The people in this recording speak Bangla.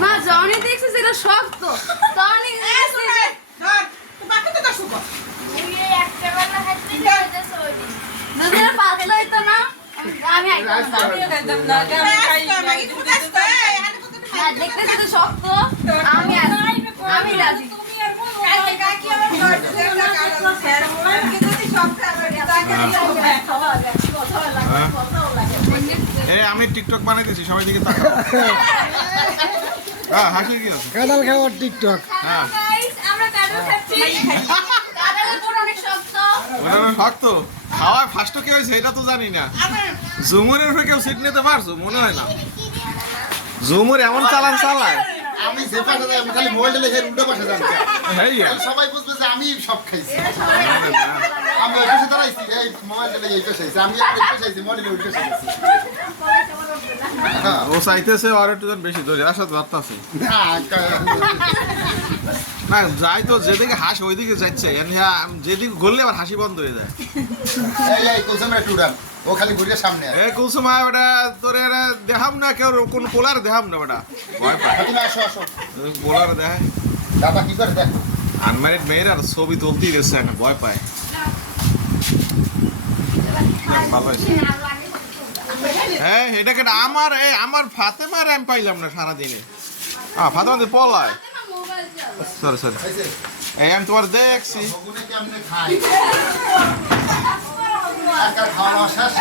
মা জনি দেখছিস এটা শক্ত জনি পাতলা হইতো না আমি দেখতেছি তো শক্ত আমি আমি রাজি আমি টিকটক বানাইতেছি সবাই দিকে তাকাও। হ্যাঁ হাসি কি আছে? কাঁঠাল খাওয়ার টিকটক। হ্যাঁ আমরা কাঁঠাল খাচ্ছি কাঁঠালের পুরো অনেক শক্ত শক্ত খাওয়া ফার্স্ট কে হয়েছে এটা তো জানি না। ঝুমুরের হয়ে কেউ সিট নিতে পারছো মনে হয় না। ঝুমুর এমন চালান চালায় আমি যে পাশে যাই আমি খালি মোবাইলটা লেখে উল্টো পাশে যাচ্ছি হেইয়া সবাই বুঝবে যে আমি সব খাইছি আমি ওই পাশে দাঁড়াইছি এই মোবাইলটা লেগে এই পাশে আইছি আমি এই পাশে আইছি মোবাইলটা ওই পাশে আইছি ও চাইতেছে আর একটু বেশি ধরে আসাদ ভাবতাছে না না যাই তো যেদিকে হাসি ওইদিকে যাচ্ছে যেদিকে ঘুরলে আবার হাসি বন্ধ হয়ে যায়। এই কোসমের টুডান ও খালি ঘুরে সামনে এ কুলসুমা ওটা তোর দেখাম না কেউ কোন পোলার দেখাম না ওটা ভয় পায় তুমি আসো আসো পোলার দেখায় দাদা কি করে দেখো আনম্যারিড মেয়ের আর ছবি তুলতেই গেছে একটা ভয় পায়। ভালো হয়েছে। হ্যাঁ এটাকে আমার ফাতেমার আমি পাইলাম না সারাদিনে। ফাতেমা দিয়ে পলায় সরি সরি এই আমি তোমার দেখছি বগুনে কেমনে খাই একা খাওয়া শেষ